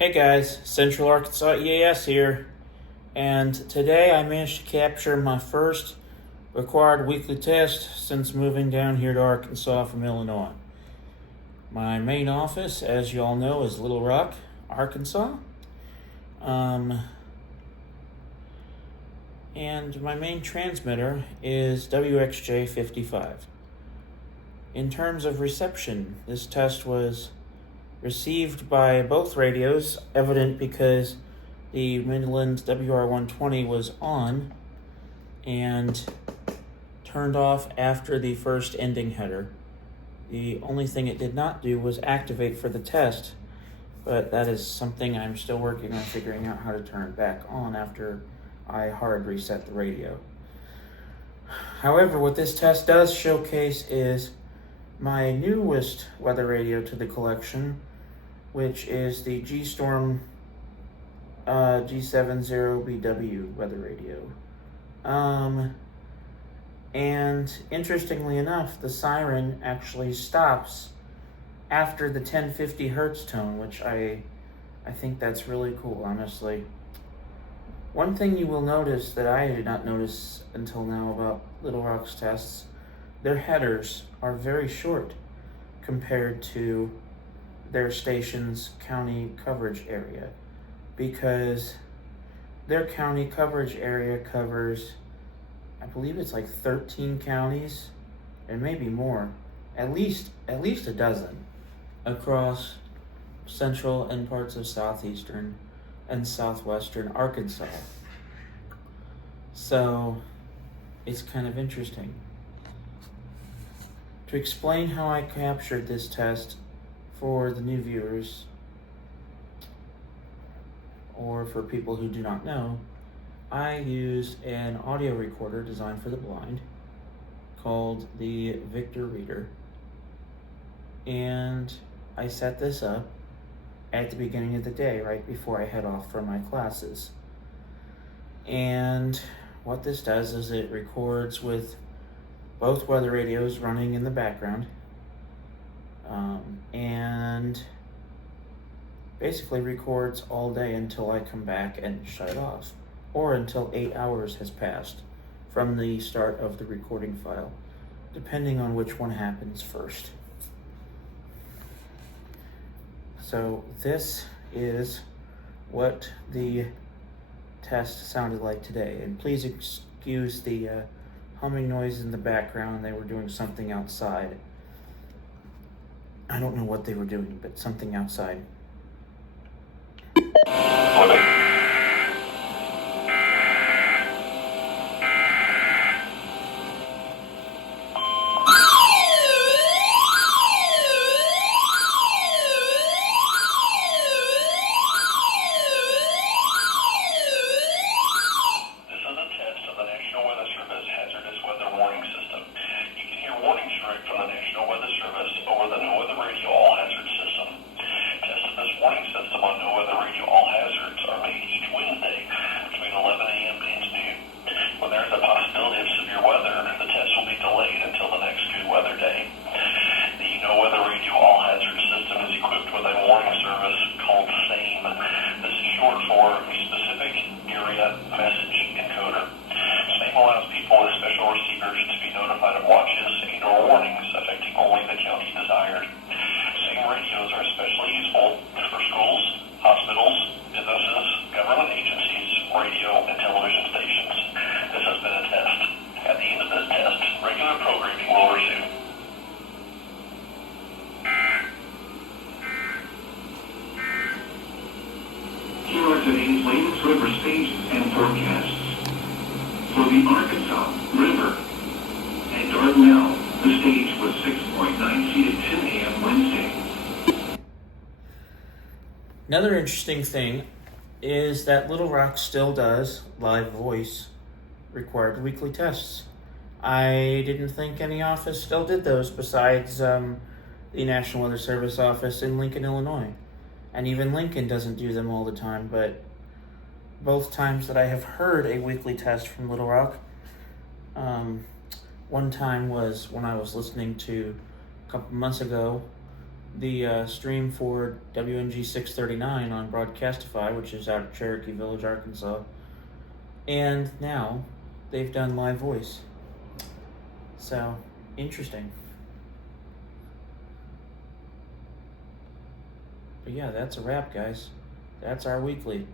Hey guys, Central Arkansas EAS here, and today I managed to capture my first required weekly test since moving down here to Arkansas from Illinois. My main office, as you all know, is Little Rock, Arkansas. And my main transmitter is WXJ55. In terms of reception, this test was received by both radios, evident because the Midland WR120 was on and turned off after the first ending header. The only thing it did not do was activate for the test, but that is something I'm still working on figuring out how to turn back on after I hard reset the radio. However, what this test does showcase is my newest weather radio to the collection, which is the G-Storm G70BW weather radio. And interestingly enough, the siren actually stops after the 1050 hertz tone, which I think that's really cool, honestly. One thing you will notice that I did not notice until now about Little Rock's tests, their headers are very short compared to their station's county coverage area, because their county coverage area covers, I believe it's like 13 counties, and maybe more, at least a dozen, across central and parts of southeastern and southwestern Arkansas. So it's kind of interesting. To explain how I captured this test for the new viewers, or for people who do not know, I used an audio recorder designed for the blind called the Victor Reader, and I set this up at the beginning of the day, right before I head off for my classes. And what this does is it records with both weather radios running in the background, and basically records all day until I come back and shut it off, or until 8 hours has passed from the start of the recording file, depending on which one happens first. So this is what the test sounded like today, and please excuse the humming noise in the background. They were doing something outside. I don't know what they were doing, but something outside. Today's latest river stages and forecasts. For the Arkansas River and Dardanelle, the stage was 6.9 feet at 10 a.m. Wednesday. Another interesting thing is that Little Rock still does live voice required weekly tests. I didn't think any office still did those besides the National Weather Service office in Lincoln, Illinois. And even Lincoln doesn't do them all the time, but both times that I have heard a weekly test from Little Rock, one time was when I was listening to, a couple months ago, the stream for WNG 639 on Broadcastify, which is out of Cherokee Village, Arkansas. And now they've done live voice. So, interesting. But yeah, that's a wrap, guys. That's our weekly.